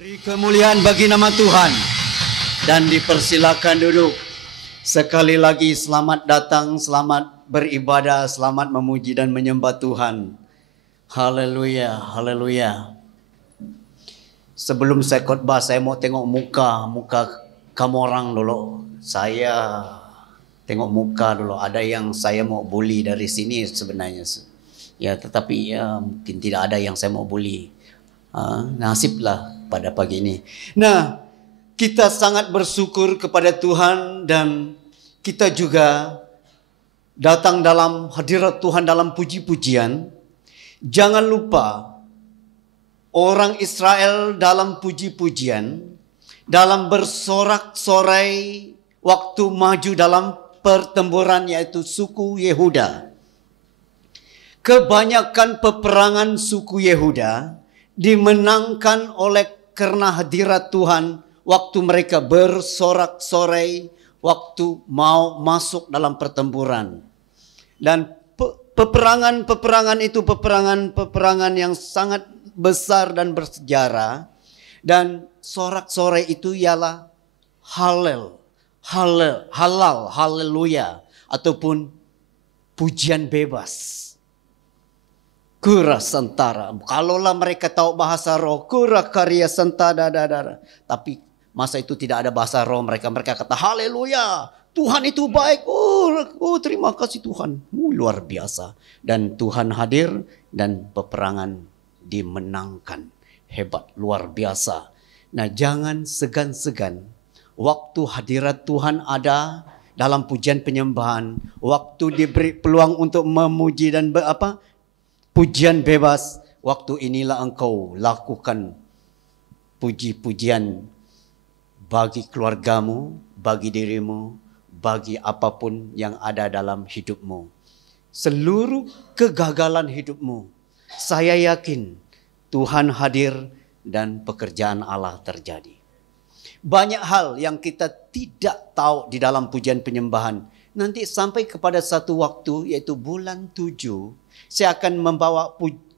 Beri kemuliaan bagi nama Tuhan dan dipersilakan duduk. Sekali lagi selamat datang, selamat beribadah, selamat memuji dan menyembah Tuhan. Haleluya, haleluya. Sebelum saya khotbah, saya mau tengok muka kamu orang dulu. Saya tengok muka dulu. Ada yang saya mau bully dari sini sebenarnya. Ya, tetapi ya mungkin tidak ada yang saya mau bully. Nasiblah pada pagi ini. Nah, kita sangat bersyukur kepada Tuhan dan kita juga datang dalam hadirat Tuhan dalam puji-pujian. Jangan lupa orang Israel dalam puji-pujian, dalam bersorak-sorai waktu maju dalam pertempuran yaitu suku Yehuda. Kebanyakan peperangan suku Yehuda dimenangkan oleh karena hadirat Tuhan waktu mereka bersorak-sorai waktu mau masuk dalam pertempuran. Dan peperangan itu peperangan yang sangat besar dan bersejarah. Dan sorak-sorai itu ialah halal, haleluya, ataupun pujian bebas. Kura sentara. Kalaulah mereka tahu bahasa roh, kura karya sentara. Tapi masa itu tidak ada bahasa roh mereka. Mereka kata haleluya, Tuhan itu baik. Oh terima kasih Tuhan. Luar biasa. Dan Tuhan hadir dan peperangan dimenangkan. Hebat, luar biasa. Nah, jangan segan-segan. Waktu hadirat Tuhan ada dalam pujian penyembahan, waktu diberi peluang untuk memuji dan pujian bebas, waktu inilah engkau lakukan puji-pujian bagi keluargamu, bagi dirimu, bagi apapun yang ada dalam hidupmu. Seluruh kegagalan hidupmu, saya yakin Tuhan hadir dan pekerjaan Allah terjadi. Banyak hal yang kita tidak tahu di dalam pujian penyembahan. Nanti sampai kepada satu waktu yaitu bulan 7. Saya akan membawa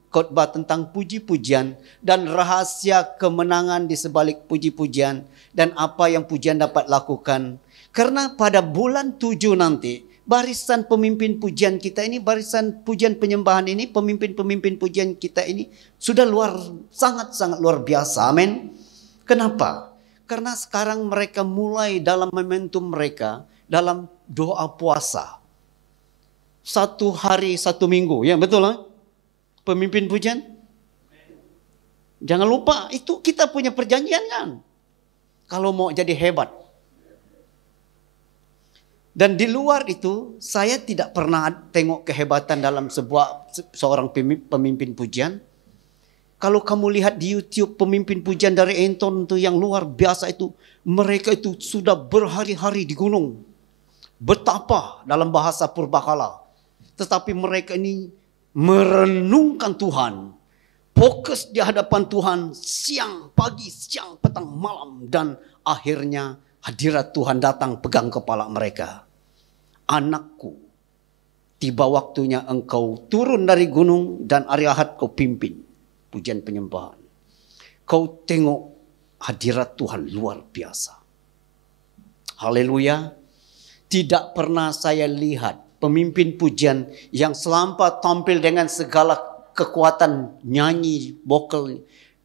khotbah tentang puji-pujian dan rahasia kemenangan di sebalik puji-pujian dan apa yang pujian dapat lakukan. Karena pada bulan 7 nanti barisan pemimpin pujian kita ini, barisan pujian penyembahan ini, pemimpin-pemimpin pujian kita ini sudah sangat-sangat luar biasa. Amin. Kenapa? Karena sekarang mereka mulai dalam momentum mereka dalam doa puasa. 1 hari 1 minggu, ya betul lah. Pemimpin pujian. Jangan lupa itu kita punya perjanjian kan. Kalau mau jadi hebat. Dan di luar itu saya tidak pernah tengok kehebatan dalam seorang pemimpin pujian. Kalau kamu lihat di YouTube pemimpin pujian dari Enton itu yang luar biasa itu. Mereka itu sudah berhari-hari di gunung. Betapa dalam bahasa Purbakala. Tetapi mereka ini merenungkan Tuhan. Fokus di hadapan Tuhan siang, pagi, siang, petang, malam. Dan akhirnya hadirat Tuhan datang pegang kepala mereka. Anakku, tiba waktunya engkau turun dari gunung dan hari Ahad kau pimpin pujian penyembahan. Kau tengok hadirat Tuhan luar biasa. Haleluya. Tidak pernah saya lihat pemimpin pujian yang selampau tampil dengan segala kekuatan nyanyi, vokal,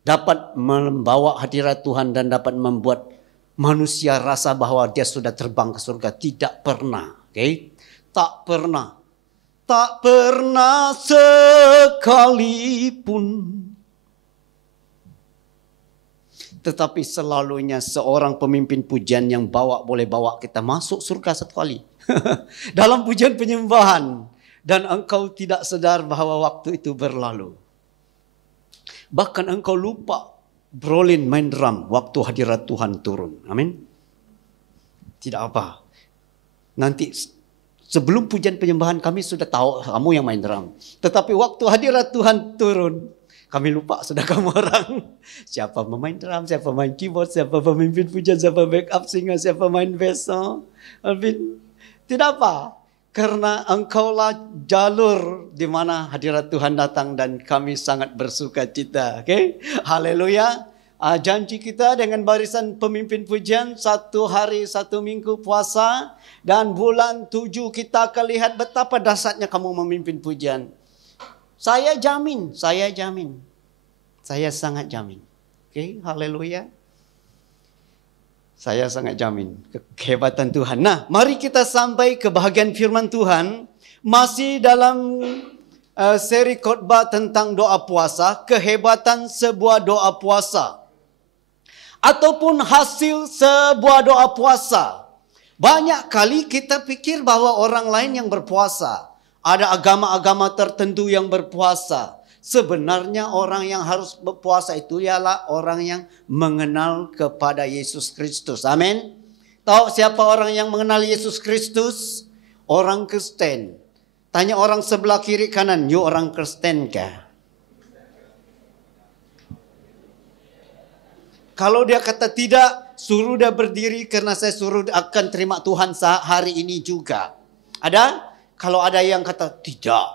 dapat membawa hadirat Tuhan dan dapat membuat manusia rasa bahwa dia sudah terbang ke surga. Tidak pernah. Okay? Tak pernah. Tak pernah sekalipun. Tetapi selalunya seorang pemimpin pujian yang boleh bawa kita masuk surga satu kali. Dalam pujian penyembahan. Dan engkau tidak sadar bahwa waktu itu berlalu. Bahkan engkau lupa brolin main drum waktu hadirat Tuhan turun. Amin. Tidak apa. Nanti sebelum pujian penyembahan kami sudah tahu kamu yang main drum. Tetapi waktu hadirat Tuhan turun. Kami lupa sudah kamu orang. Siapa pemain drum, siapa main keyboard, siapa pemimpin pujian, siapa backup singer, siapa main bass. Tidak apa. Karena engkaulah jalur di mana hadirat Tuhan datang dan kami sangat bersuka cita. Okay? Haleluya. janji kita dengan barisan pemimpin pujian 1 hari 1 minggu puasa. Dan bulan 7 kita akan lihat betapa dahsyatnya kamu memimpin pujian. Saya jamin. Saya sangat jamin. Oke, haleluya. Saya sangat jamin kehebatan Tuhan. Nah, mari kita sampai ke bahagian firman Tuhan. Masih dalam seri khotbah tentang doa puasa. Kehebatan sebuah doa puasa. Ataupun hasil sebuah doa puasa. Banyak kali kita pikir bahwa orang lain yang berpuasa. Ada agama-agama tertentu yang berpuasa. Sebenarnya orang yang harus berpuasa itu ialah orang yang mengenal kepada Yesus Kristus. Amin. Tahu siapa orang yang mengenal Yesus Kristus? Orang Kristen. Tanya orang sebelah kiri kanan, you orang Kristen kah? Kalau dia kata tidak, suruh dia berdiri karena saya suruh akan terima Tuhan hari ini juga. Ada? Kalau ada yang kata tidak,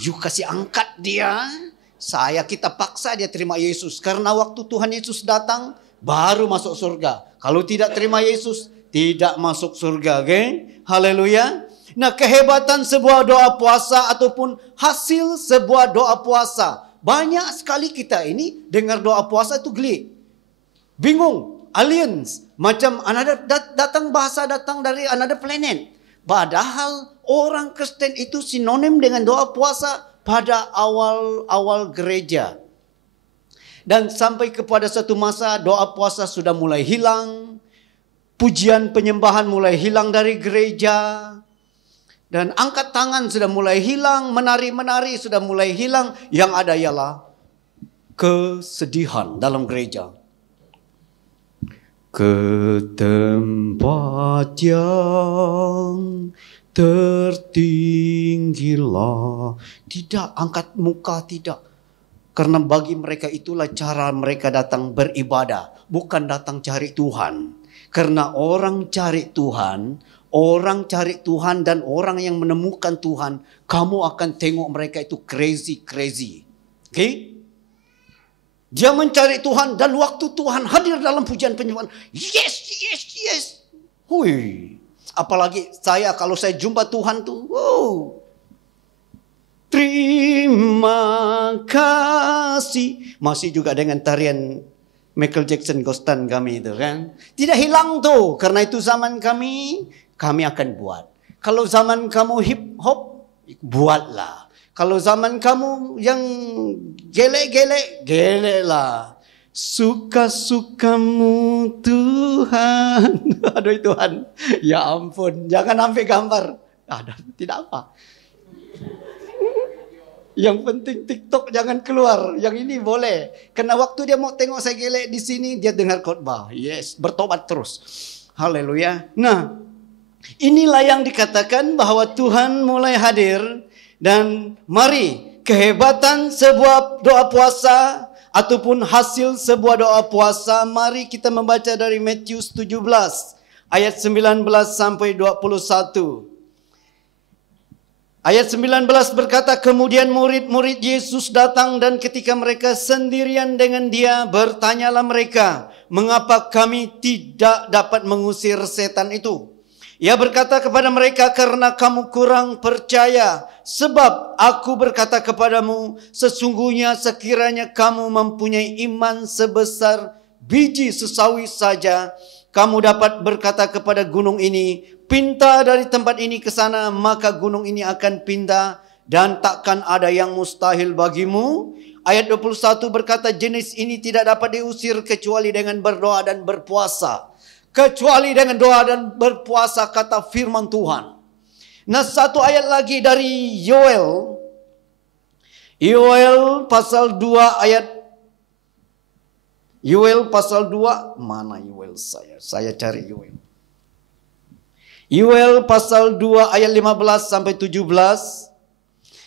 you kasih angkat dia. Kita paksa dia terima Yesus. Karena waktu Tuhan Yesus datang, baru masuk surga. Kalau tidak terima Yesus, tidak masuk surga. Okay? Haleluya. Nah, kehebatan sebuah doa puasa ataupun hasil sebuah doa puasa. Banyak sekali kita ini dengar doa puasa itu geli. Bingung, aliens, macam bahasa datang dari another planet. Padahal orang Kristen itu sinonim dengan doa puasa pada awal gereja. Dan sampai kepada satu masa doa puasa sudah mulai hilang. Pujian penyembahan mulai hilang dari gereja. Dan angkat tangan sudah mulai hilang, menari-menari sudah mulai hilang. Yang ada ialah kesedihan dalam gereja. Ke tempat yang tertinggilah. Tidak, angkat muka tidak. Karena bagi mereka itulah cara mereka datang beribadah. Bukan datang cari Tuhan. Karena orang cari Tuhan dan orang yang menemukan Tuhan, kamu akan tengok mereka itu crazy. Okay? Dia mencari Tuhan dan waktu Tuhan hadir dalam pujian penyembahan. Yes. Hui. Apalagi kalau saya jumpa Tuhan tuh. Wow. Terima kasih. Masih juga dengan tarian Michael Jackson Ghostan kami itu kan. Tidak hilang tuh. Karena itu zaman kami akan buat. Kalau zaman kamu hip hop, buatlah. Kalau zaman kamu yang gelek-lah. Suka-sukamu Tuhan. Aduh Tuhan. Ya ampun. Jangan sampai gambar. Tidak apa. Yang penting TikTok jangan keluar. Yang ini boleh. Karena waktu dia mau tengok saya gelek di sini, dia dengar khotbah. Yes. Bertobat terus. Haleluya. Nah. Inilah yang dikatakan bahwa Tuhan mulai hadir. Dan mari kehebatan sebuah doa puasa ataupun hasil sebuah doa puasa, mari kita membaca dari Matius 17 ayat 19 sampai 21. Ayat 19 berkata, kemudian murid-murid Yesus datang dan ketika mereka sendirian dengan dia, bertanyalah mereka, mengapa kami tidak dapat mengusir setan itu? Ia berkata kepada mereka, karena kamu kurang percaya. Sebab aku berkata kepadamu, sesungguhnya sekiranya kamu mempunyai iman sebesar biji sesawi saja, kamu dapat berkata kepada gunung ini, pindah dari tempat ini ke sana, maka gunung ini akan pindah dan takkan ada yang mustahil bagimu. Ayat 21 berkata, jenis ini tidak dapat diusir kecuali dengan berdoa dan berpuasa. Kecuali dengan doa dan berpuasa, kata firman Tuhan. Nah, satu ayat lagi dari Yoel. Yoel pasal 2 ayat. Yoel pasal 2. Mana Yoel saya? Saya cari Yoel. Yoel pasal 2 ayat 15 sampai 17.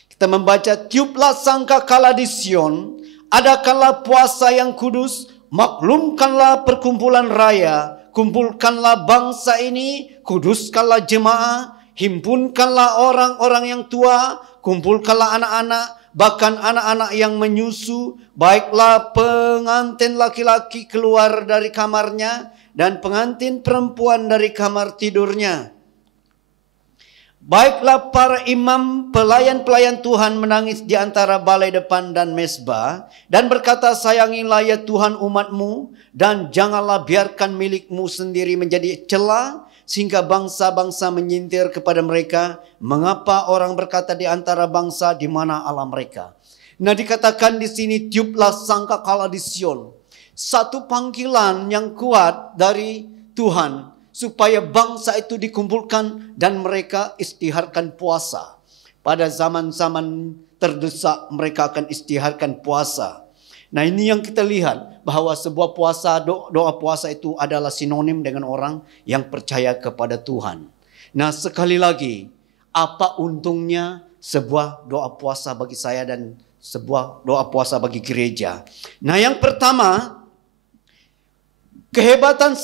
Kita membaca, tiuplah sangkakala di Sion. Adakanlah puasa yang kudus. Maklumkanlah perkumpulan raya. Kumpulkanlah bangsa ini, kuduskanlah jemaah, himpunkanlah orang-orang yang tua, kumpulkanlah anak-anak, bahkan anak-anak yang menyusu, baiklah pengantin laki-laki keluar dari kamarnya dan pengantin perempuan dari kamar tidurnya. Baiklah para imam, pelayan-pelayan Tuhan menangis di antara balai depan dan mezbah dan berkata, sayangilah ya Tuhan umatmu dan janganlah biarkan milikmu sendiri menjadi celah sehingga bangsa-bangsa menyintir kepada mereka. Mengapa orang berkata di antara bangsa, di mana Allah mereka? Nah, dikatakan di sini, tiuplah sangkakala di Sion. Satu panggilan yang kuat dari Tuhan supaya bangsa itu dikumpulkan dan mereka istiharkan puasa. Pada zaman-zaman terdesak mereka akan istiharkan puasa. Nah, ini yang kita lihat bahwa sebuah puasa, doa puasa itu adalah sinonim dengan orang yang percaya kepada Tuhan. Nah, sekali lagi, apa untungnya sebuah doa puasa bagi saya dan sebuah doa puasa bagi gereja? Nah, yang pertama, kehebatan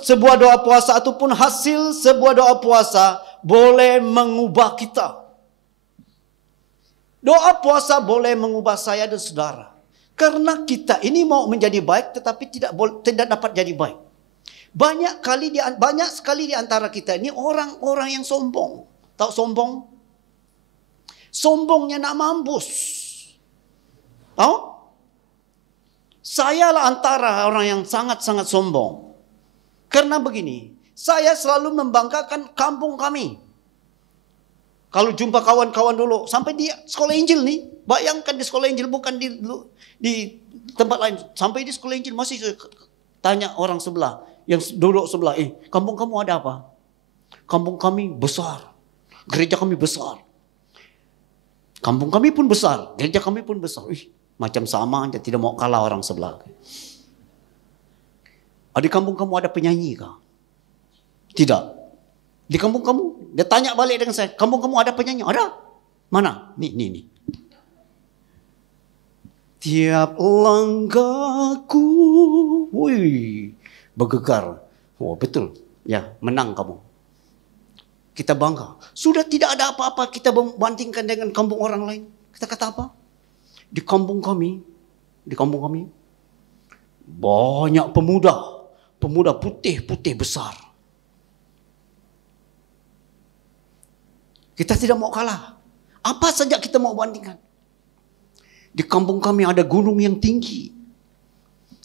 sebuah doa puasa ataupun hasil sebuah doa puasa boleh mengubah kita. Doa puasa boleh mengubah saya dan saudara. Karena kita ini mau menjadi baik tetapi tidak dapat jadi baik. Banyak sekali di antara kita ini orang-orang yang sombong. Tahu sombong? Sombongnya nak mampus. Tahu? Saya lah antara orang yang sangat-sangat sombong. Karena begini, saya selalu membanggakan kampung kami. Kalau jumpa kawan-kawan dulu, sampai di sekolah Injil nih, bayangkan di sekolah Injil bukan di tempat lain. Sampai di sekolah Injil masih tanya orang sebelah, yang duduk sebelah, kampung kamu ada apa? Kampung kami besar, gereja kami besar. Kampung kami pun besar, gereja kami pun besar. Macam sama aja, tidak mau kalah orang sebelah. Di kampung kamu ada penyanyi kah? Tidak. Di kampung kamu, dia tanya balik dengan saya, kampung kamu ada penyanyi? Ada. Mana? Nih. Tiap langkahku, bergegar. Oh betul, ya menang kamu. Kita bangga. Sudah tidak ada apa-apa kita bandingkan dengan kampung orang lain. Kita kata apa? Di kampung kami banyak pemuda putih besar. Kita tidak mau kalah. Apa saja kita mau bandingkan. Di kampung kami ada gunung yang tinggi.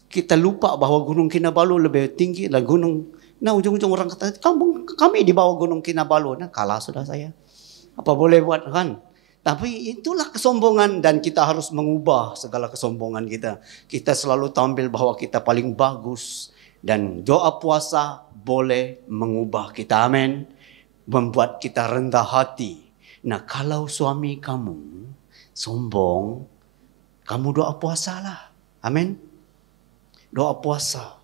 Kita lupa bahwa Gunung Kinabalu lebih tinggi dan ujung-ujung orang kata, kampung kami di bawah Gunung Kinabalu. Nah, kalah sudah saya. Apa boleh buat kan? Tapi itulah kesombongan dan kita harus mengubah segala kesombongan kita. Kita selalu tampil bahwa kita paling bagus. Dan doa puasa boleh mengubah kita. Amin. Membuat kita rendah hati. Nah, kalau suami kamu sombong, kamu doa puasalah. Amin. Doa puasa.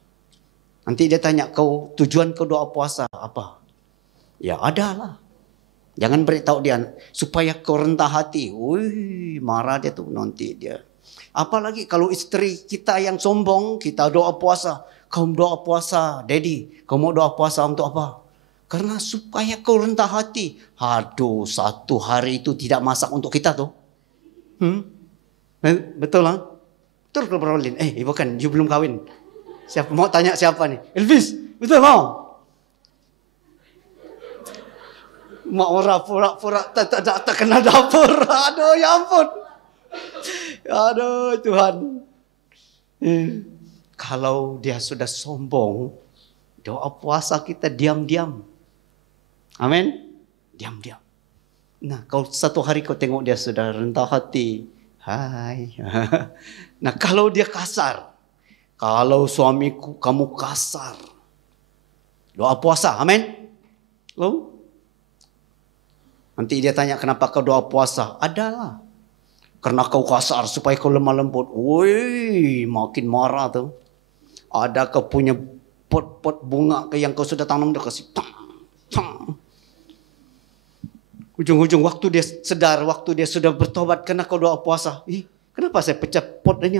Nanti dia tanya, tujuan kau doa puasa apa? Ya adalah. Jangan beritahu dia supaya kau rendah hati. Marah dia tuh nanti dia. Apalagi kalau istri kita yang sombong, kita doa puasa. Kau doa puasa, Daddy. Kau mau doa puasa untuk apa? Karena supaya kau rendah hati. Aduh, satu hari itu tidak masak untuk kita tuh. Betul lah. Betul ke Berlin? Bukan, you belum kawin. Siapa mau tanya siapa nih? Elvis, betul mau? Mak orang pura-pura tak kena dapur. Aduh, ya ampun. Aduh, Tuhan. Kalau dia sudah sombong, doa puasa kita diam-diam. Amin. Diam-diam. Nah, kalau satu hari kau tengok dia sudah rendah hati. Hai. Nah, kalau dia kasar. Kalau suamiku kamu kasar. Doa puasa. Amin. Lalu? Nanti dia tanya kenapa kau doa puasa. Adalah. Karena kau kasar supaya kau lemah lembut. Makin marah tuh. Ada kau punya pot-pot bunga yang kau sudah tanam dia kasih. Ujung-ujung waktu dia sedar, waktu dia sudah bertobat karena kau doa puasa. Kenapa saya pecah pot ini?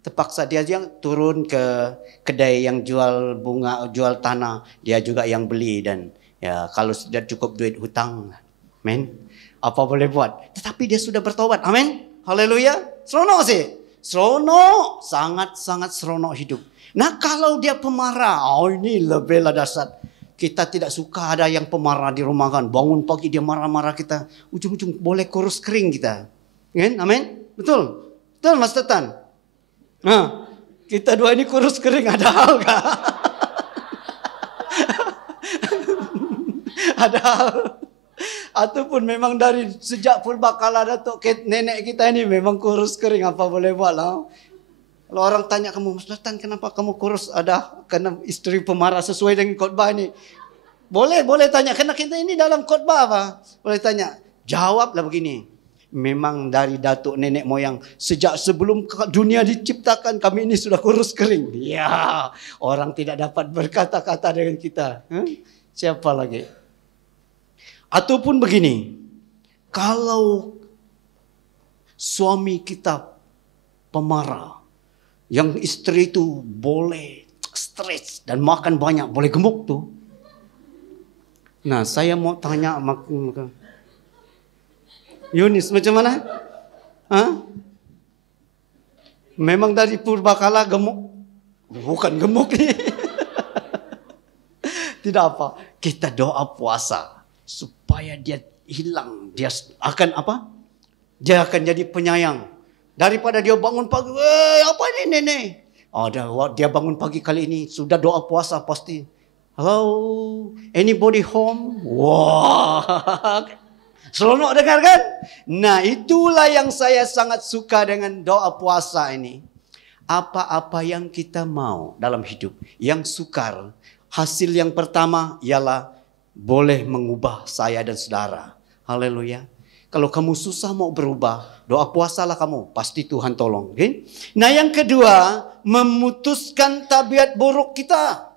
Terpaksa dia yang turun ke kedai yang jual bunga, jual tanah. Dia juga yang beli dan ya kalau sudah cukup duit hutang. Men. Apa boleh buat? Tetapi dia sudah bertobat. Amin. Haleluya. Seronok sih. Seronok. Sangat-sangat seronok hidup. Nah kalau dia pemarah. Oh ini lebih lah dasar. Kita tidak suka ada yang pemarah di rumah kan. Bangun pagi dia marah-marah kita. Ujung-ujung boleh kurus kering kita. Kan? Amin. Betul. Betul Mas Tetan. Nah, kita dua ini kurus kering ada hal kah? Ada hal. Ataupun memang dari sejak purbakala datuk nenek kita ini memang kurus kering, apa boleh buat lah. Kalau orang tanya kamu, Mas Tetan kenapa kamu kurus? Ada karena istri pemarah sesuai dengan khotbah ini. Boleh tanya, karena kita ini dalam khotbah apa? Boleh tanya, jawablah begini. Memang dari datuk nenek moyang sejak sebelum dunia diciptakan kami ini sudah kurus kering. Ya, orang tidak dapat berkata-kata dengan kita. Siapa lagi? Ataupun begini, kalau suami kita pemarah, yang istri itu boleh stres dan makan banyak, boleh gemuk tuh. Nah, saya mau tanya Yunis macam mana? Hah? Memang dari purbakala gemuk? Bukan gemuk nih. Tidak apa, kita doa puasa supaya dia hilang, dia akan apa? Dia akan jadi penyayang. Daripada dia bangun pagi, apa ini nenek? Oh, dia bangun pagi kali ini sudah doa puasa pasti. Hello, anybody home? Wah, seronok dengar kan? Nah, itulah yang saya sangat suka dengan doa puasa ini. Apa-apa yang kita mau dalam hidup, yang sukar, hasil yang pertama ialah boleh mengubah saya dan saudara. Haleluya. Kalau kamu susah mau berubah, doa puasalah kamu. Pasti Tuhan tolong. Okay? Nah yang kedua, memutuskan tabiat buruk kita.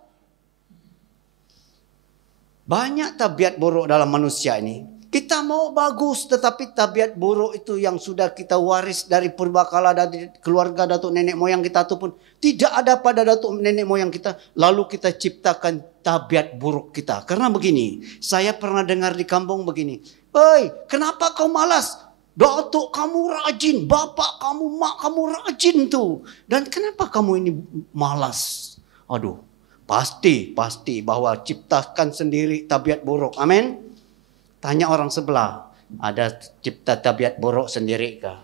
Banyak tabiat buruk dalam manusia ini. Kita mau bagus, tetapi tabiat buruk itu yang sudah kita waris dari purbakala, dari keluarga datuk nenek moyang kita ataupun tidak ada pada datuk nenek moyang kita. Lalu kita ciptakan tabiat buruk kita. Karena begini, saya pernah dengar di kampung begini. Hei, kenapa kau malas? Datuk kamu rajin, bapak kamu, mak kamu rajin tuh. Dan kenapa kamu ini malas? Aduh, pasti bahwa ciptakan sendiri tabiat buruk. Amin. Tanya orang sebelah, ada cipta tabiat buruk sendiri kah?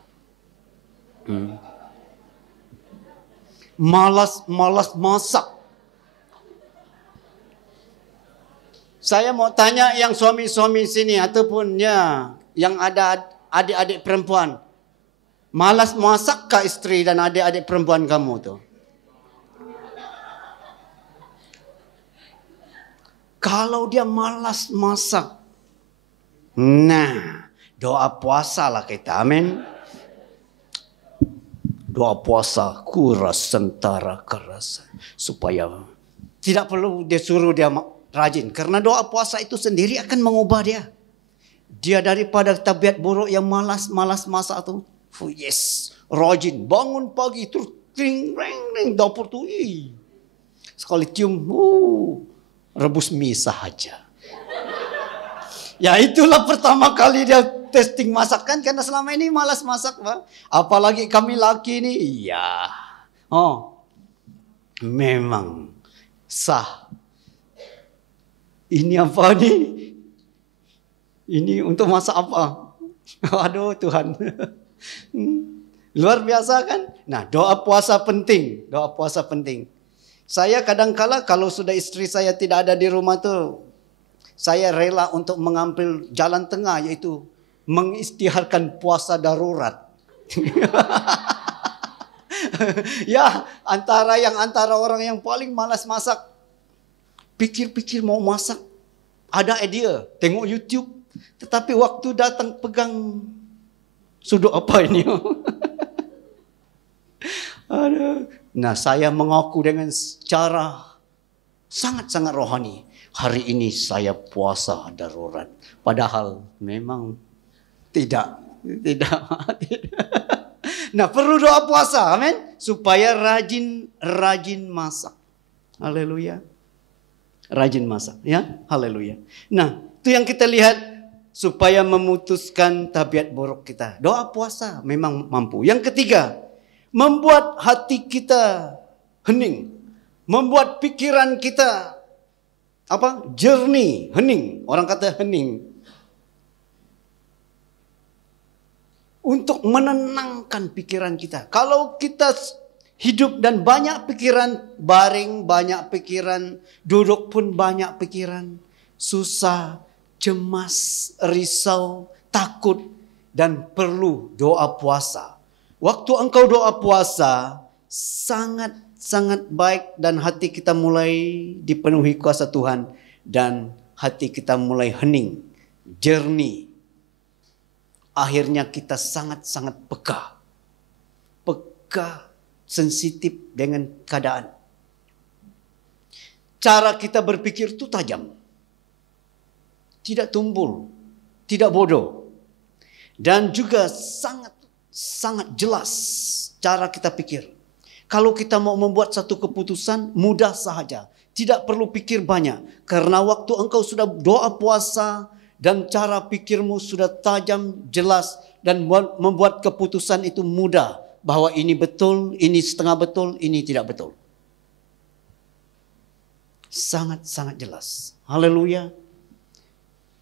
Malas masak. Saya mau tanya yang suami-suami sini ataupun ya yang ada adik-adik perempuan. Malas masak kah istri dan adik-adik perempuan kamu tuh? Kalau dia malas masak, nah, doa puasa lah kita, amin. Doa puasa, kuras sentara keras. Supaya tidak perlu dia suruh dia rajin. Karena doa puasa itu sendiri akan mengubah dia. Dia daripada tabiat buruk yang malas masak tu. Oh yes, rajin. Bangun pagi terus ring dapur tu. Sekali cium, rebus mie sahaja. Ya itulah pertama kali dia testing masakan karena selama ini malas masak, Pak. Apalagi kami laki ini, iya. Oh, memang sah. Ini apa nih? Ini untuk masak apa? Aduh Tuhan. Luar biasa kan? Nah, doa puasa penting. Doa puasa penting. Saya kadang-kala kalau sudah istri saya tidak ada di rumah tuh, saya rela untuk mengambil jalan tengah, yaitu mengistiharkan puasa darurat. Ya, antara orang yang paling malas masak, pikir-pikir mau masak, ada idea, tengok YouTube, tetapi waktu datang pegang sudut apa ini? Nah, saya mengaku dengan cara sangat-sangat rohani. Hari ini saya puasa darurat. Padahal memang tidak. Nah, perlu doa puasa, amin. Supaya rajin masak. Haleluya. Rajin masak, ya. Haleluya. Nah, itu yang kita lihat. supaya memutuskan tabiat buruk kita. Doa puasa memang mampu. Yang ketiga, membuat hati kita hening, membuat pikiran kita jernih, hening. Orang kata hening. Untuk menenangkan pikiran kita. Kalau kita hidup dan banyak pikiran, baring banyak pikiran, duduk pun banyak pikiran, susah, cemas, risau, takut, dan perlu doa puasa. Waktu engkau doa puasa, sangat baik dan hati kita mulai dipenuhi kuasa Tuhan. Dan hati kita mulai hening, jernih. Akhirnya kita sangat peka, sensitif dengan keadaan. Cara kita berpikir itu tajam. Tidak tumpul, tidak bodoh. Dan juga sangat jelas cara kita pikir. Kalau kita mau membuat satu keputusan, mudah sahaja. Tidak perlu pikir banyak. Karena waktu engkau sudah doa puasa dan cara pikirmu sudah tajam, jelas, dan membuat keputusan itu mudah. Bahwa ini betul, ini setengah betul, ini tidak betul. Sangat jelas. Haleluya.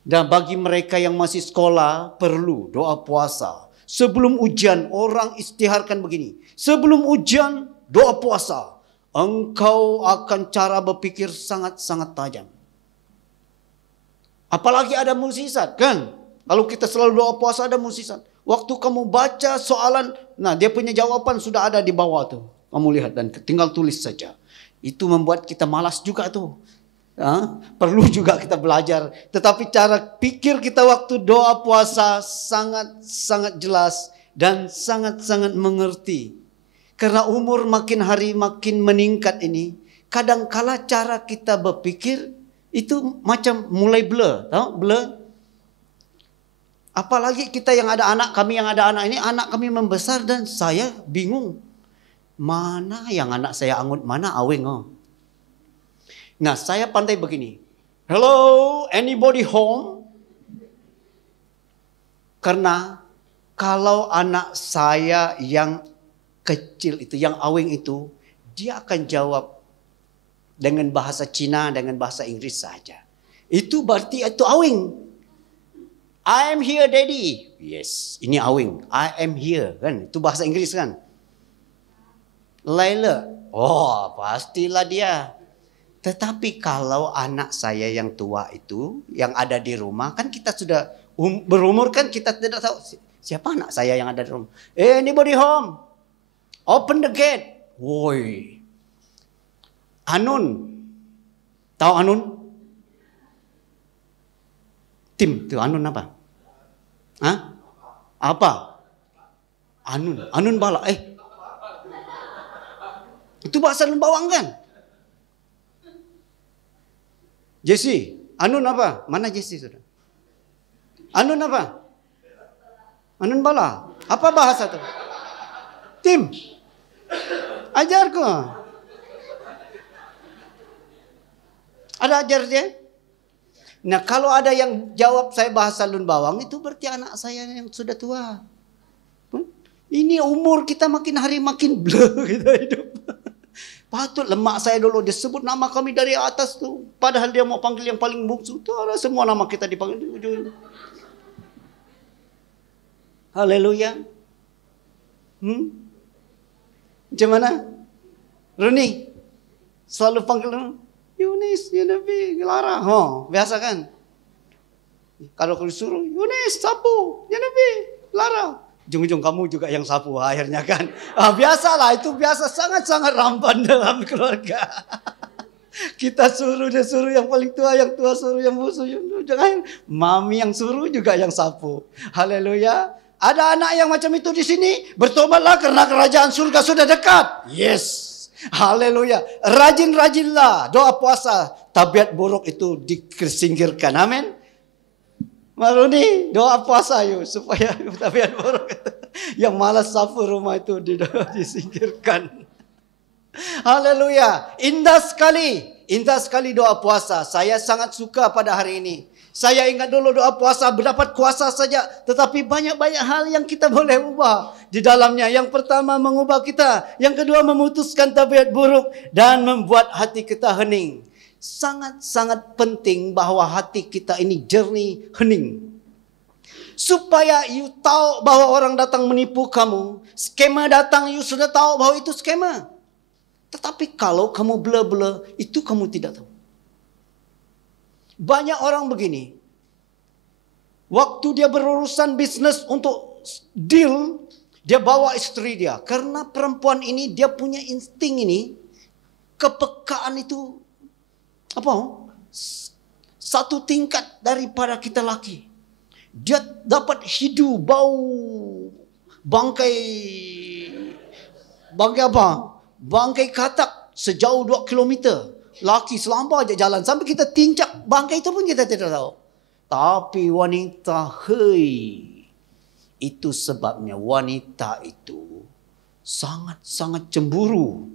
Dan bagi mereka yang masih sekolah, perlu doa puasa. Sebelum ujian, orang istiharkan begini. Sebelum ujian, doa puasa. Engkau akan cara berpikir sangat tajam. Apalagi ada mukjizat, kan? Kalau kita selalu doa puasa ada mukjizat. Waktu kamu baca soalan, nah dia punya jawaban sudah ada di bawah tuh. Kamu lihat dan tinggal tulis saja. Itu membuat kita malas juga tuh. Perlu juga kita belajar. Tetapi cara pikir kita waktu doa puasa sangat jelas dan sangat mengerti. Karena umur makin hari makin meningkat ini, kadangkala cara kita berpikir itu macam mulai blur, tahu? Blur. Apalagi kita yang ada anak, kami yang ada anak ini, anak kami membesar dan saya bingung. Mana yang anak saya anggut, mana aweng. Nah, saya pandai begini. Hello, anybody home? Karena kalau anak saya yang kecil itu, yang aweng itu, dia akan jawab dengan bahasa Cina, dengan bahasa Inggris saja. Itu berarti itu aweng. I am here, daddy. Yes, ini awing. I am here, kan? Itu bahasa Inggris, kan? Laila. Oh, pastilah dia. Tetapi kalau anak saya yang tua itu, yang ada di rumah, kan kita sudah berumur, kan kita tidak tahu siapa anak saya yang ada di rumah. Anybody home? Open the gate. Woi. Anun. Tahu Anun? Tim, itu Anun apa? Apa? Anun bala. Itu bahasa Lembawang, kan? Jesse, Anun apa? Mana Jesse sudah? Anun apa? Anun bala. Apa bahasa itu? Tim. Ajar ko. Ada ajar dia? Nah, kalau ada yang jawab saya bahasa Lembawang, itu berarti anak saya yang sudah tua. Ini umur kita makin hari makin blur kita hidup. Patut lemak saya dulu disebut nama kami dari atas tuh. Padahal dia mau panggil yang paling bungsu. Tuh ada semua nama kita dipanggil di ujung. Haleluya. Macam mana? Roni selalu panggil Yunis, ya Nabi, Lara. Biasa kan? Kalau disuruh Yunis, sapu, ya Nabi, Lara. Ujung-ujung kamu juga yang sapu akhirnya, kan? Biasalah, itu biasa, sangat rampan dalam keluarga. Kita dia suruh yang paling tua, yang tua suruh yang bungsu. Jangan mami yang suruh juga yang sapu. Haleluya. Ada anak yang macam itu di sini, bertobatlah karena kerajaan surga sudah dekat. Yes. Haleluya. Rajin-rajinlah doa puasa. Tabiat buruk itu disingkirkan. Amin. Maruni doa puasa yuk supaya tabiat buruk itu yang malas sapu rumah itu disingkirkan. Haleluya. Indah sekali doa puasa. Saya sangat suka pada hari ini. Saya ingat dulu doa puasa berdapat kuasa saja. Tetapi banyak-banyak hal yang kita boleh ubah di dalamnya. Yang pertama mengubah kita. Yang kedua memutuskan tabiat buruk. Dan membuat hati kita hening. Sangat-sangat penting bahwa hati kita ini jernih, hening. Supaya you tahu bahwa orang datang menipu kamu. Skema datang, you sudah tahu bahwa itu skema. Tetapi kalau kamu bela-bela, itu kamu tidak tahu. Banyak orang begini. Waktu dia berurusan bisnis untuk deal, dia bawa istri dia. Karena perempuan ini dia punya insting ini, kepekaan itu satu tingkat daripada kita laki. Dia dapat hidu bau bangkai katak sejauh 2 kilometer. Laki selamba aja jalan. Sampai kita tincak bangkai itu pun kita tidak tahu. Tapi wanita, itu sebabnya wanita itu sangat-sangat cemburu.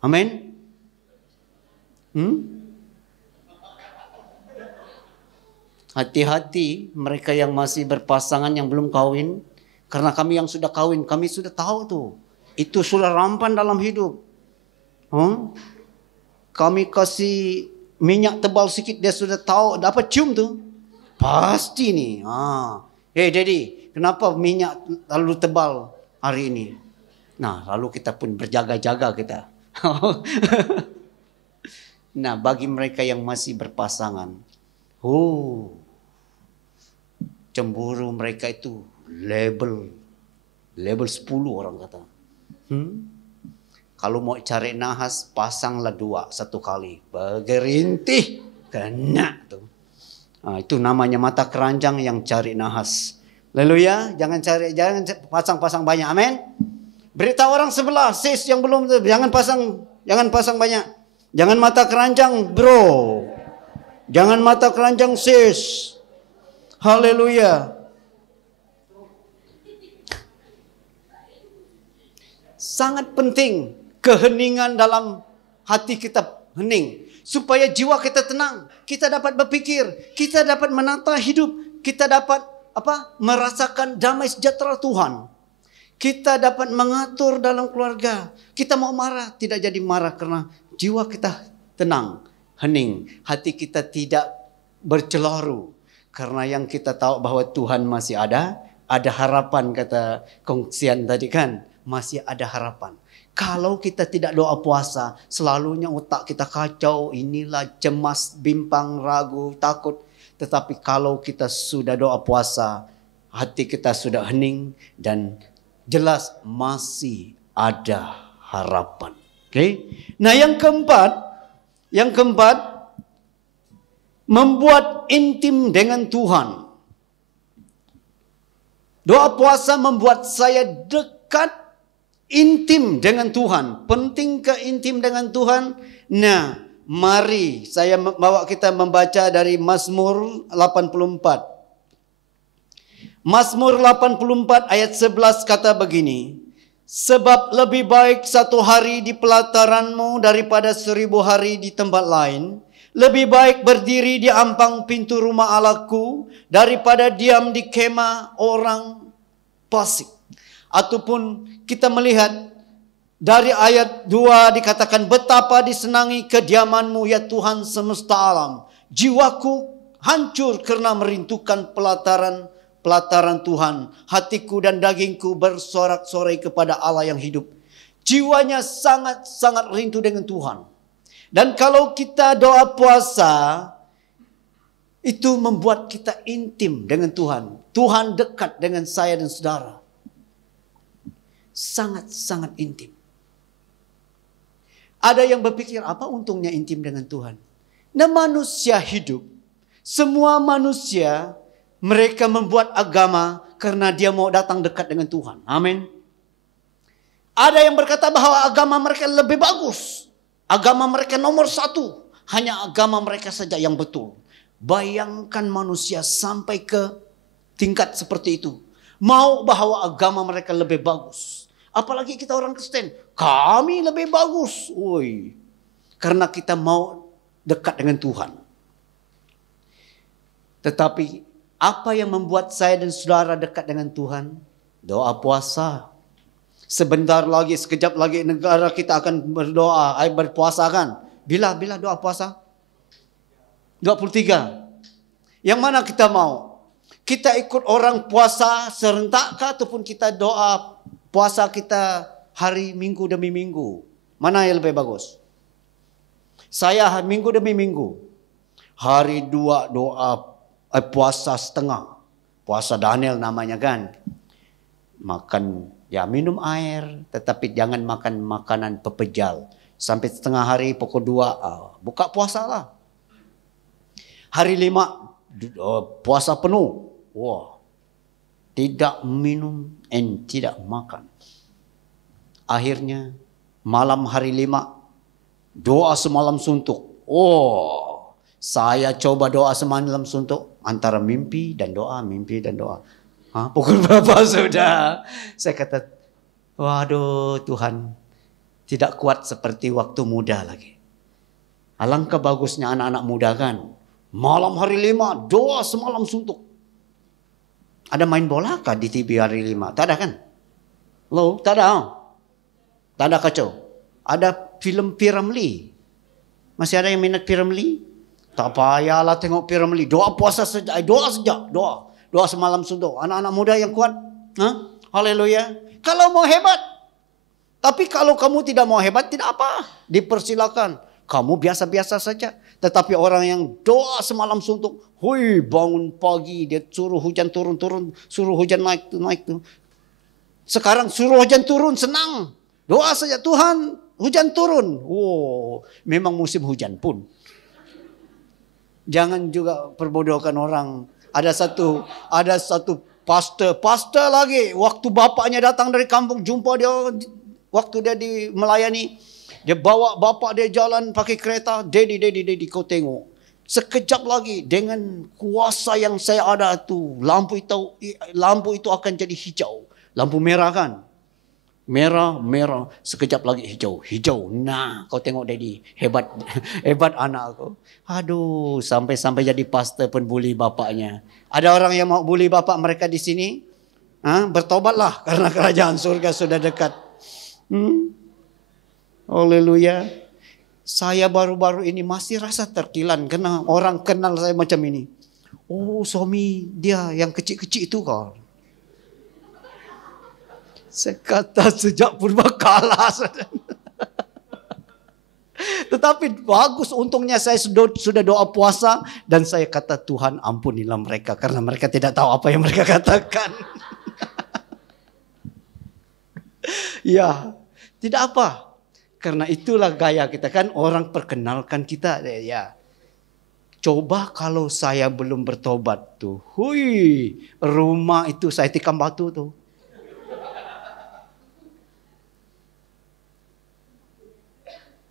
Amin. Hati-hati mereka yang masih berpasangan yang belum kawin. Karena kami yang sudah kawin, kami sudah tahu tuh. Itu sudah rampan dalam hidup. Kami kasih minyak tebal sikit, dia sudah tahu, dapat cium tuh. Pasti nih. Daddy, kenapa minyak terlalu tebal hari ini? Nah, lalu kita pun berjaga-jaga kita. Nah, bagi mereka yang masih berpasangan, cemburu mereka itu level 10 orang kata. Kalau mau cari nahas, pasanglah 2 satu kali. Bergerintih, kena tuh. Itu namanya mata keranjang yang cari nahas. Haleluya, jangan pasang-pasang banyak. Amin. Beritahu orang sebelah, sis yang belum, jangan pasang banyak. Jangan mata keranjang, bro. Jangan mata keranjang, sis. Haleluya. Sangat penting keheningan dalam hati kita hening. Supaya jiwa kita tenang. Kita dapat berpikir. Kita dapat menata hidup. Kita dapat merasakan damai sejahtera Tuhan. Kita dapat mengatur dalam keluarga. Kita mau marah, tidak jadi marah karena jiwa kita tenang, hening. Hati kita tidak bercelaru. Karena yang kita tahu bahwa Tuhan masih ada harapan, kata kongsian tadi kan. Masih ada harapan. Kalau kita tidak doa puasa, selalunya otak kita kacau, inilah cemas, bimbang, ragu, takut. Tetapi kalau kita sudah doa puasa, hati kita sudah hening dan jelas masih ada harapan. Oke? Nah, yang keempat, membuat intim dengan Tuhan. Doa puasa membuat saya dekat, intim dengan Tuhan. Penting ke intim dengan Tuhan? Nah, mari saya bawa kita membaca dari Mazmur 84. Mazmur 84 ayat 11 kata begini. Sebab lebih baik 1 hari di pelataranmu daripada 1000 hari di tempat lain. Lebih baik berdiri di ampang pintu rumah Allahku daripada diam di kemah orang fasik. Ataupun kita melihat dari ayat 2 dikatakan betapa disenangi kediamanmu ya Tuhan semesta alam. Jiwaku hancur karena merindukan pelataran Tuhan. Hatiku dan dagingku bersorak-sorai kepada Allah yang hidup. Jiwanya sangat-sangat rindu dengan Tuhan. Dan kalau kita doa puasa, itu membuat kita intim dengan Tuhan. Tuhan dekat dengan saya dan saudara. Sangat-sangat intim. Ada yang berpikir apa untungnya intim dengan Tuhan? Nah, manusia hidup. Semua manusia mereka membuat agama karena dia mau datang dekat dengan Tuhan. Amin. Ada yang berkata bahwa agama mereka lebih bagus. Agama mereka nomor 1. Hanya agama mereka saja yang betul. Bayangkan manusia sampai ke tingkat seperti itu. Mau bahwa agama mereka lebih bagus. Apalagi kita orang Kristen. Kami lebih bagus. Karena kita mau dekat dengan Tuhan. Tetapi apa yang membuat saya dan saudara dekat dengan Tuhan? Doa puasa. Sebentar lagi, sekejap lagi negara kita akan berdoa, berpuasa kan? Bila doa puasa? 23. Yang mana kita mau? Kita ikut orang puasa serentak kah, ataupun kita doa puasa kita hari minggu demi minggu? Mana yang lebih bagus? Saya minggu demi minggu. Hari 2 doa puasa setengah. Puasa Daniel namanya kan. Makan, ya minum air, tetapi jangan makan makanan pepejal. Sampai setengah hari pukul 2 buka puasa lah. Hari 5 puasa penuh. Wah, tidak minum dan tidak makan. Akhirnya malam hari 5 doa semalam suntuk. Oh, saya coba doa semalam suntuk antara mimpi dan doa, mimpi dan doa. Pukul berapa sudah? Saya kata, waduh Tuhan, tidak kuat seperti waktu muda lagi. Alangkah bagusnya anak-anak muda kan. Malam hari 5 doa semalam suntuk. Ada main bola kah di TV hari 5? Tak ada kan? Loh, tak ada. Tak ada kacau. Ada film P.Ramlee. Masih ada yang minat P.Ramlee? Tak payahlah tengok P.Ramlee. Doa puasa saja. Doa saja. Doa semalam suntuk. Anak-anak muda yang kuat. Haleluya. Kalau mau hebat. Tapi kalau kamu tidak mau hebat, tidak apa. Dipersilakan. Kamu biasa-biasa saja. Tetapi orang yang doa semalam suntuk. Hui, bangun pagi. Dia suruh hujan turun-turun. Suruh hujan naik. Sekarang suruh hujan turun, senang. Doa saja, Tuhan hujan turun. Oh, memang musim hujan pun. Jangan juga perbodohkan orang. Ada satu pastor lagi. Waktu bapaknya datang dari kampung, jumpa dia waktu dia melayani. Dia bawa bapak dia jalan pakai kereta. Daddy, kau tengok. Sekejap lagi dengan kuasa yang saya ada tu, lampu itu akan jadi hijau. Lampu merah kan? Merah. Sekejap lagi hijau. Nah, kau tengok Daddy, hebat anak aku. Aduh, sampai jadi pastor pun bully bapaknya. Ada orang yang mau bully bapak mereka di sini? Bertobatlah karena kerajaan surga sudah dekat. Haleluya. Saya baru-baru ini masih rasa terkilan karena orang kenal saya macam ini. Oh, suami dia yang kecil-kecil itu kau. Saya kata sejak purbakala. Tetapi bagus, untungnya saya sudah doa puasa. Dan saya kata, Tuhan ampunilah mereka. Karena mereka tidak tahu apa yang mereka katakan. Ya, tidak apa. Karena itulah gaya kita kan. Orang perkenalkan kita. Ya, coba kalau saya belum bertobat tuh. Hui, rumah itu saya tikam batu tuh.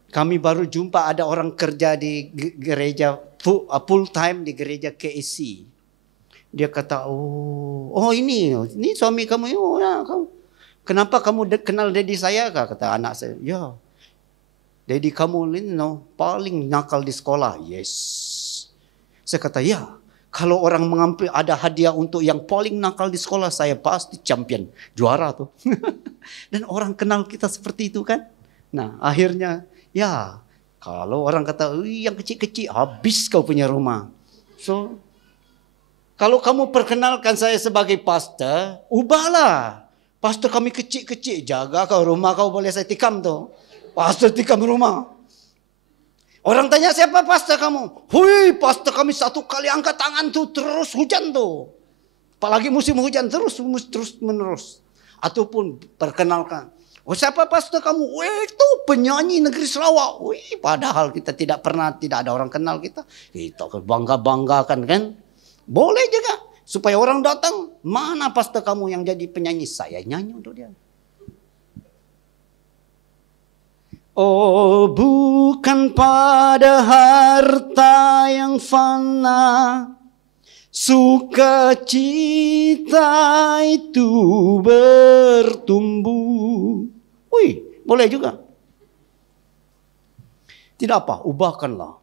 Kami baru jumpa ada orang kerja di gereja full time di gereja KSC. Dia kata, oh ini suami kamu. Oh, ya, kamu. Kenapa kamu kenal daddy saya? Kata anak saya. Ya, daddy kamu ini paling nakal di sekolah. Yes. Saya kata, ya. Kalau orang mengambil ada hadiah untuk yang paling nakal di sekolah, saya pasti champion, juara tuh. Dan orang kenal kita seperti itu kan. Nah, akhirnya ya, kalau orang kata, yang kecil-kecil, habis kau punya rumah. So, kalau kamu perkenalkan saya sebagai pastor, ubahlah. Pastor kami kecil-kecil, jaga kau rumah kau boleh saya tikam tuh. Pastor tikam rumah. Orang tanya siapa pastor kamu? Hui, pastor kami satu kali angkat tangan tuh terus hujan tuh. Apalagi musim hujan terus menerus. Ataupun perkenalkan. Oh, siapa pastor kamu? Itu penyanyi negeri Sarawak. Padahal kita tidak ada orang kenal kita. Kita bangga-banggakan kan. Boleh juga. Supaya orang datang. Mana pastor kamu yang jadi penyanyi? Saya nyanyi untuk dia. Oh, bukan pada harta yang fana. Sukacita itu bertumbuh. Boleh juga. Tidak apa, ubahkanlah.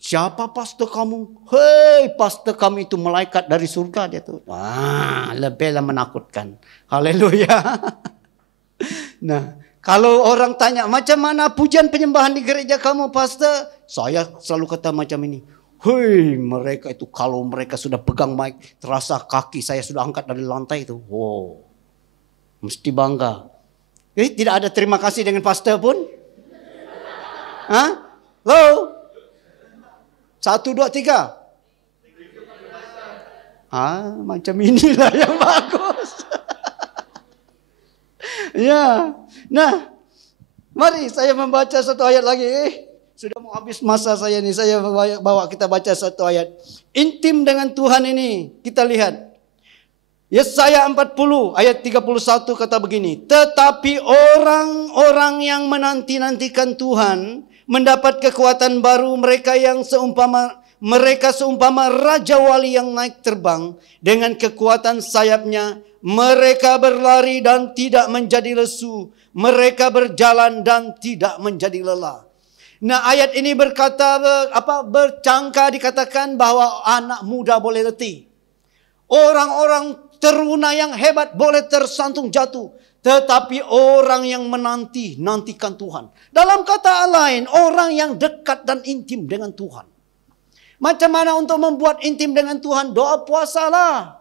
Siapa pastor kamu? Hei, pastor kami itu malaikat dari surga dia tuh. Wah, lebihlah menakutkan. Haleluya. Nah, kalau orang tanya macam mana pujian penyembahan di gereja kamu, pastor? Saya selalu kata macam ini. Hei, mereka itu kalau mereka sudah pegang mic, terasa kaki saya sudah angkat dari lantai itu. Wow, mesti bangga. Tidak ada terima kasih dengan pastor pun? Hah? Halo? 1, 2, 3. Macam inilah yang bagus. Ya. Nah, mari saya membaca satu ayat lagi. Sudah mau habis masa saya nih. Saya bawa kita baca satu ayat. Intim dengan Tuhan ini. Kita lihat. Yesaya 40 ayat 31 kata begini. Tetapi orang-orang yang menanti-nantikan Tuhan mendapat kekuatan baru, mereka seumpama raja wali yang naik terbang dengan kekuatan sayapnya. Mereka berlari dan tidak menjadi lesu, mereka berjalan dan tidak menjadi lelah. Nah, ayat ini bercangka dikatakan bahwa anak muda boleh letih. Orang-orang teruna yang hebat boleh tersantung jatuh. Tetapi orang yang nantikan Tuhan. Dalam kata lain, orang yang dekat dan intim dengan Tuhan. Macam mana untuk membuat intim dengan Tuhan? Doa puasalah.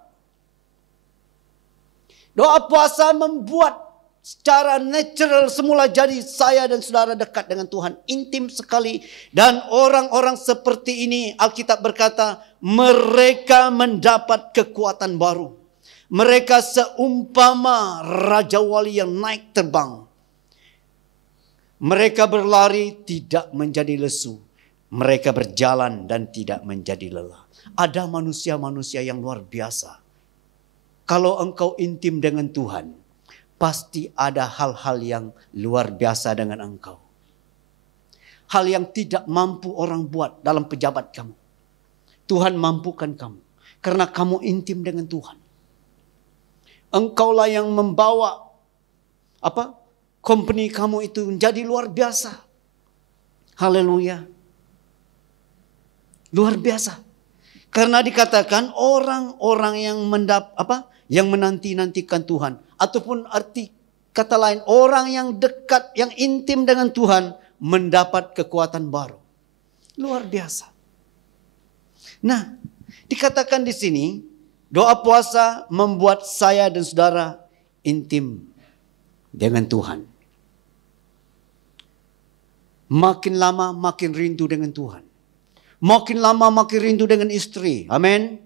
Doa puasa membuat secara natural semula jadi saya dan saudara dekat dengan Tuhan. Intim sekali. Dan orang-orang seperti ini Alkitab berkata, mereka mendapat kekuatan baru. Mereka seumpama raja wali yang naik terbang. Mereka berlari tidak menjadi lesu. Mereka berjalan dan tidak menjadi lelah. Ada manusia-manusia yang luar biasa. Kalau engkau intim dengan Tuhan, pasti ada hal-hal yang luar biasa dengan engkau. Hal yang tidak mampu orang buat dalam pejabat kamu. Tuhan mampukan kamu. Karena kamu intim dengan Tuhan. Engkaulah yang membawa company kamu itu menjadi luar biasa. Haleluya. Luar biasa. Karena dikatakan orang-orang yang menanti-nantikan Tuhan, ataupun arti kata lain, orang yang dekat, yang intim dengan Tuhan mendapat kekuatan baru. Luar biasa. Nah, dikatakan di sini doa puasa membuat saya dan saudara intim dengan Tuhan. Makin lama makin rindu dengan Tuhan. Makin lama makin rindu dengan istri. Amin.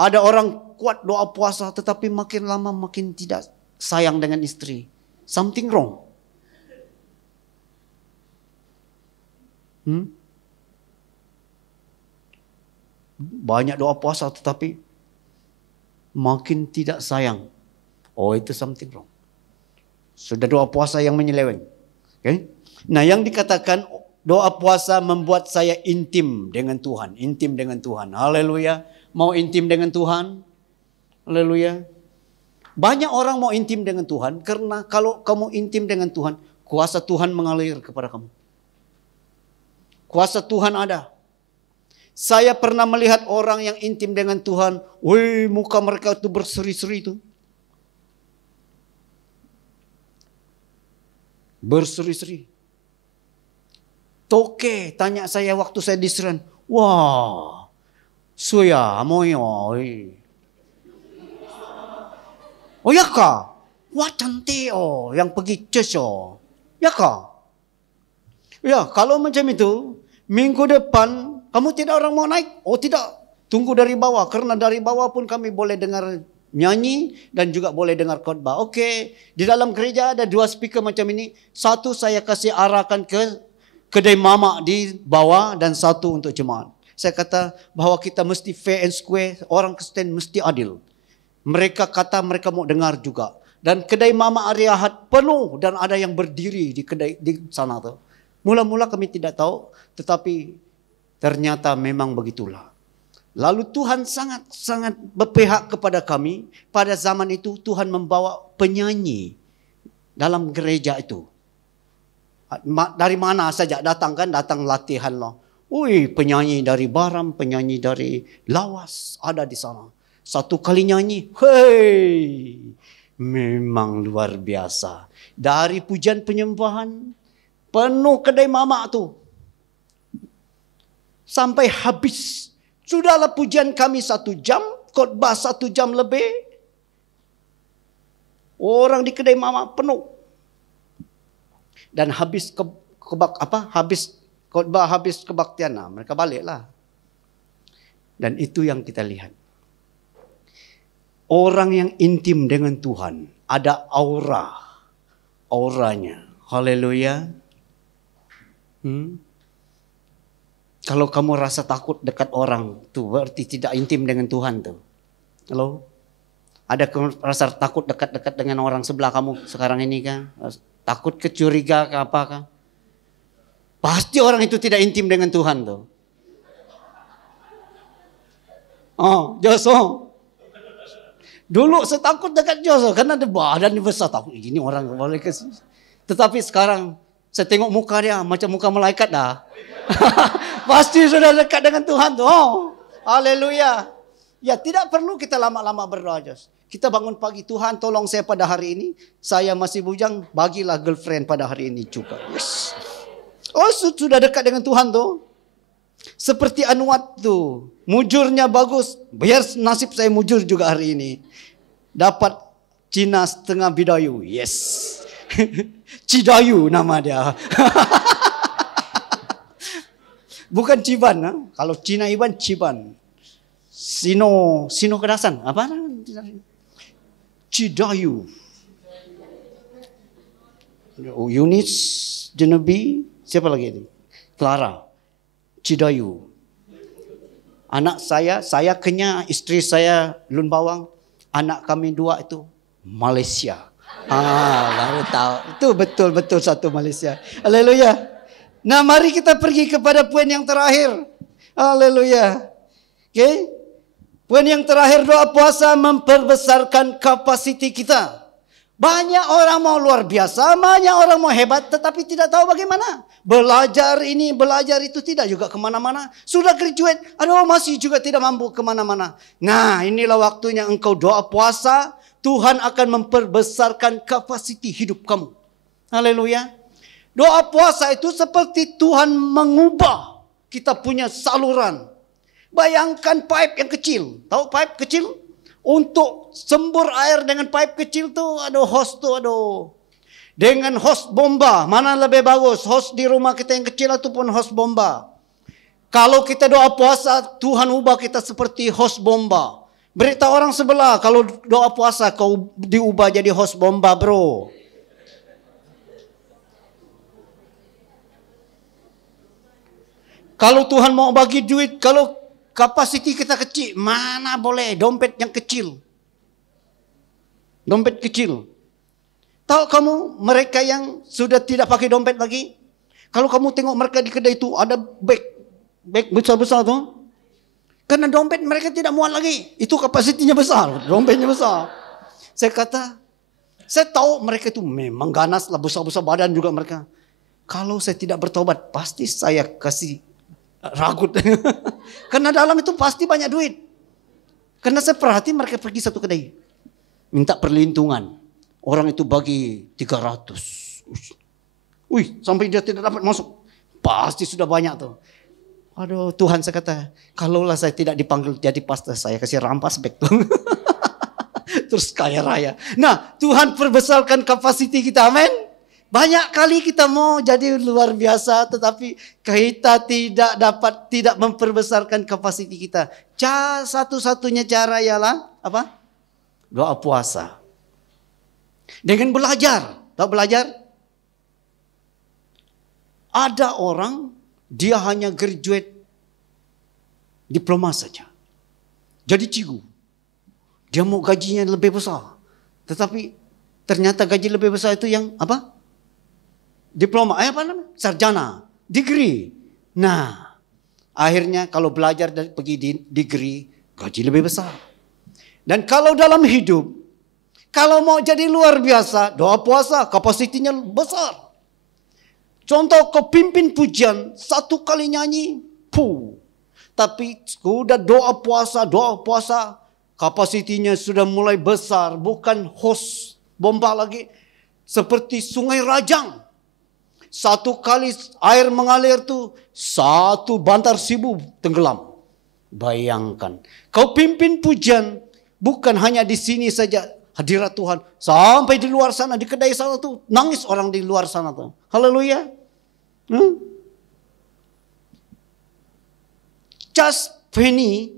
Ada orang kuat doa puasa tetapi makin lama makin tidak sayang dengan istri. Something wrong. Banyak doa puasa tetapi makin tidak sayang. Oh, itu something wrong. Sudah doa puasa yang menyeleweng. Okay? Nah, yang dikatakan doa puasa membuat saya intim dengan Tuhan. Intim dengan Tuhan. Haleluya. Mau intim dengan Tuhan? Haleluya. Banyak orang mau intim dengan Tuhan karena kalau kamu intim dengan Tuhan, kuasa Tuhan mengalir kepada kamu. Kuasa Tuhan ada. Saya pernah melihat orang yang intim dengan Tuhan. Wih, muka mereka itu berseri-seri itu. Berseri-seri. Toke, tanya saya waktu saya diseran. Wah, suya, moyo. Oh ya kak? Wah cantik yang pergi church Ya kak? Ya, kalau macam itu, minggu depan kamu tidak orang mau naik? Oh tidak, tunggu dari bawah. Karena dari bawah pun kami boleh dengar nyanyi dan juga boleh dengar khotbah. Oke, di dalam gereja ada 2 speaker macam ini. Satu saya kasih arahkan ke kedai mama di bawah dan satu untuk jemaat. Saya kata bahwa kita mesti fair and square, orang Kristen mesti adil. Mereka kata mereka mau dengar juga. Dan kedai mama Arya Ahad penuh dan ada yang berdiri di kedai di sana tuh. Mula-mula kami tidak tahu, tetapi ternyata memang begitulah. Lalu Tuhan sangat berpihak kepada kami. Pada zaman itu Tuhan membawa penyanyi dalam gereja itu. Dari mana saja datang latihan loh. Penyanyi dari Baram, penyanyi dari Lawas ada di sana. Satu kali nyanyi, hei, memang luar biasa. Dari pujian penyembahan, penuh kedai mamak tu. Sampai habis. Sudahlah pujian kami 1 jam, khotbah 1 jam lebih. Orang di kedai mamak penuh. Dan habis habis khotbah, habis kebaktian, mereka baliklah. Dan itu yang kita lihat. Orang yang intim dengan Tuhan, ada auranya. Haleluya. Kalau kamu rasa takut dekat orang, itu berarti tidak intim dengan Tuhan tuh. Halo? Ada kamu rasa takut dekat-dekat dengan orang sebelah kamu sekarang ini kan? Takut kecuriga ke apa kan? Pasti orang itu tidak intim dengan Tuhan tuh. Joso. Dulu saya takut dekat Joso karena dia badan besar, takut ini orang boleh ke sini. Tetapi sekarang saya tengok muka dia macam muka malaikat dah. Pasti sudah dekat dengan Tuhan tuh. Haleluya. Ya, tidak perlu kita lama-lama berdoa, Jos. Kita bangun pagi, Tuhan tolong saya pada hari ini. Saya masih bujang, bagilah girlfriend pada hari ini juga. Yes. Sudah dekat dengan Tuhan tuh. Seperti Anuat tuh. Mujurnya bagus. Biar nasib saya mujur juga hari ini. Dapat Cina setengah bidayu. Yes. Cidayu nama dia. Bukan Ciban. Kalau Cina Iban, Ciban. Sino Kedasan. Apa? Cidayu. Yunis, Genebi. Siapa lagi itu? Clara. Cidayu. Anak saya Kenya, istri saya Lun Bawang. Anak kami 2 itu Malaysia. Baru tahu. Itu betul-betul satu Malaysia. Haleluya. Nah, mari kita pergi kepada poin yang terakhir. Haleluya. Okay. Poin yang terakhir, doa puasa memperbesarkan kapasiti kita. Banyak orang mau luar biasa, banyak orang mau hebat, tetapi tidak tahu bagaimana. Belajar ini, belajar itu tidak juga kemana-mana. Sudah graduate, masih juga tidak mampu kemana-mana. Nah, inilah waktunya engkau doa puasa, Tuhan akan memperbesarkan kapasiti hidup kamu. Haleluya. Doa puasa itu seperti Tuhan mengubah kita punya saluran. Bayangkan pipe yang kecil. Tahu pipe kecil? Untuk sembur air dengan pipe kecil tuh, hose tuh, dengan hose bomba, mana lebih bagus? Hose di rumah kita yang kecil ataupun hose bomba? Kalau kita doa puasa, Tuhan ubah kita seperti hose bomba. Beritahu orang sebelah, kalau doa puasa kau diubah jadi hose bomba, bro. Kalau Tuhan mau bagi duit, kalau kapasiti kita kecil, mana boleh dompet yang kecil. Dompet kecil. Tahu kamu mereka yang sudah tidak pakai dompet lagi? Kalau kamu tengok mereka di kedai itu ada bag besar-besar tuh. Karena dompet mereka tidak muat lagi. Itu kapasitinya besar, dompetnya besar. Saya tahu mereka itu memang ganas lah, besar-besar badan juga mereka. Kalau saya tidak bertobat, pasti saya kasih ragut. Karena dalam itu pasti banyak duit. Karena saya perhati mereka pergi satu kedai. Minta perlindungan. Orang itu bagi 300. Sampai dia tidak dapat masuk. Pasti sudah banyak tuh. Tuhan, saya kata, kalaulah saya tidak dipanggil jadi pastor, saya kasih rampas beg tuh. Terus kaya raya. Nah, Tuhan perbesarkan kapasiti kita, amin. Banyak kali kita mau jadi luar biasa, tetapi kita tidak memperbesarkan kapasiti kita. Satu-satunya cara ialah apa? Doa puasa. Dengan belajar. Tahu belajar? Ada orang, dia hanya graduate diploma saja. Jadi cikgu. Dia mau gajinya lebih besar. Tetapi ternyata gaji lebih besar itu yang apa? Diploma, apa namanya? Sarjana, degree. Nah, akhirnya kalau belajar dan pergi di degree, gaji lebih besar. Dan kalau dalam hidup, kalau mau jadi luar biasa, doa puasa, kapasitinya besar. Contoh kau pimpin pujian, satu kali nyanyi, mampu. Tapi sudah doa puasa, kapasitinya sudah mulai besar. Bukan hos bomba lagi. Seperti sungai Rajang. Satu kali air mengalir tuh, satu bantar sibu tenggelam. Bayangkan. Kau pimpin pujian, bukan hanya di sini saja hadirat Tuhan. Sampai di luar sana, di kedai sana tuh, nangis orang di luar sana tuh. Haleluya. Charles Finney,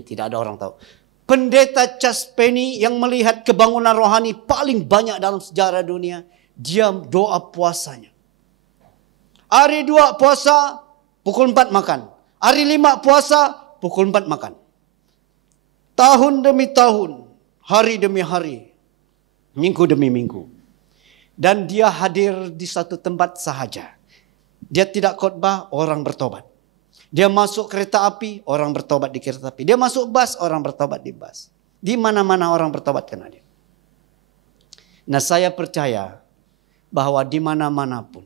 tidak ada orang tahu. Pendeta Charles Finney yang melihat kebangunan rohani paling banyak dalam sejarah dunia. Dia doa puasanya. Hari 2 puasa, pukul 4 makan. Hari 5 puasa, pukul 4 makan. Tahun demi tahun, hari demi hari, minggu demi minggu. Dan dia hadir di satu tempat sahaja. Dia tidak khotbah, orang bertobat. Dia masuk kereta api, orang bertobat di kereta api. Dia masuk bus, orang bertobat di bus. Di mana-mana orang bertobat karena dia. Nah, saya percaya bahwa di mana-mana pun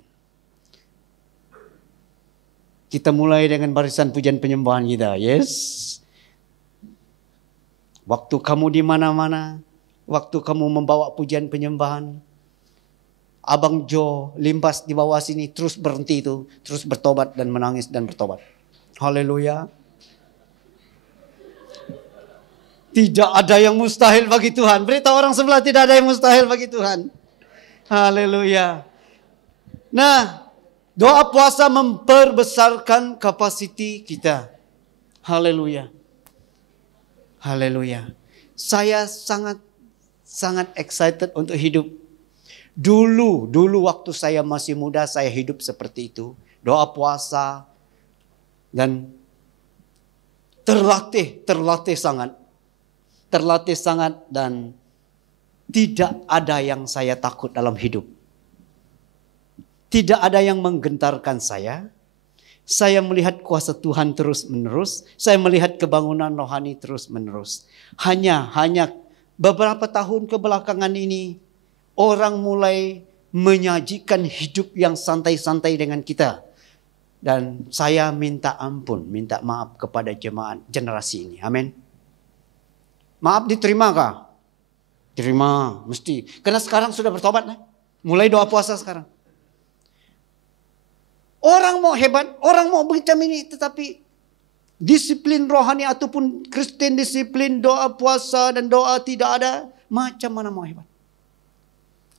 kita mulai dengan barisan pujian penyembahan kita. Yes. Waktu kamu di mana-mana, waktu kamu membawa pujian penyembahan, Abang Jo limpas di bawah sini terus berhenti itu, terus bertobat dan menangis dan bertobat. Haleluya. Tidak ada yang mustahil bagi Tuhan. Beritahu orang sebelah, tidak ada yang mustahil bagi Tuhan. Haleluya. Nah, doa puasa memperbesarkan kapasiti kita. Haleluya. Haleluya. Saya sangat excited untuk hidup. Dulu waktu saya masih muda, saya hidup seperti itu. Doa puasa. Dan terlatih sangat. Terlatih sangat dan tidak ada yang saya takut dalam hidup. Tidak ada yang menggentarkan saya. Saya melihat kuasa Tuhan terus menerus. Saya melihat kebangunan rohani terus menerus. Hanya beberapa tahun kebelakangan ini orang mulai menyajikan hidup yang santai-santai dengan kita. Dan saya minta ampun, minta maaf kepada jemaat generasi ini. Amin. Maaf diterima kah? Terima, mesti. Karena sekarang sudah bertobat. Mulai doa puasa sekarang. Orang mau hebat, orang mau macam ini. Tetapi disiplin rohani ataupun Kristen disiplin doa puasa dan doa tidak ada. Macam mana mau hebat?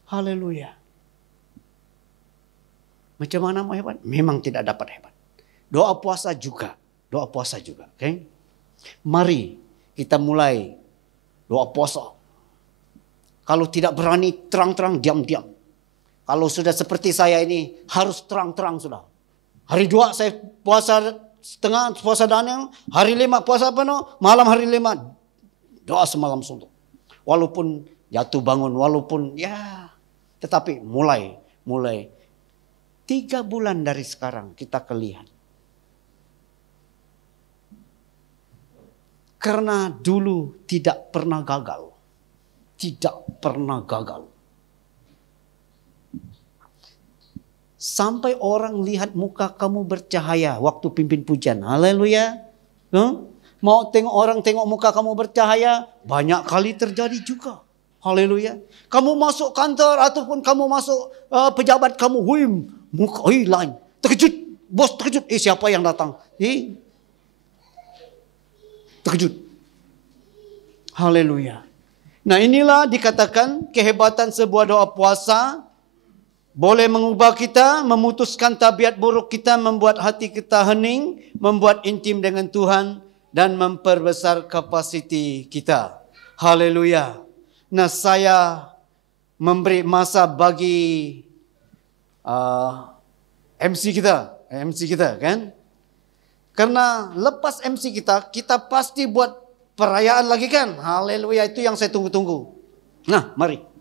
Haleluya. Macam mana mau hebat? Memang tidak dapat hebat. Doa puasa juga. Okay? Mari kita mulai doa puasa. Kalau tidak berani terang-terang, diam-diam. Kalau sudah seperti saya ini, harus terang-terang sudah. Hari 2 saya puasa setengah, puasa Daniel. Hari 5 puasa penuh, malam hari 5 doa semalam suntuk. Walaupun jatuh bangun, walaupun tetapi mulai 3 bulan dari sekarang kita kelihatan. Karena dulu tidak pernah gagal. Tidak pernah gagal. Sampai orang lihat muka kamu bercahaya waktu pimpin pujian. Haleluya. Mau orang tengok muka kamu bercahaya, banyak kali terjadi juga. Haleluya. Kamu masuk kantor ataupun kamu masuk pejabat kamu, muka lain. Terkejut, bos terkejut. Siapa yang datang? Terkejut. Haleluya. Nah, inilah dikatakan kehebatan sebuah doa puasa. Boleh mengubah kita, memutuskan tabiat buruk kita, membuat hati kita hening, membuat intim dengan Tuhan, dan memperbesar kapasiti kita. Haleluya. Nah, saya memberi masa bagi MC kita kan. Karena lepas MC kita pasti buat perayaan lagi kan. Haleluya, itu yang saya tunggu-tunggu. Nah, mari.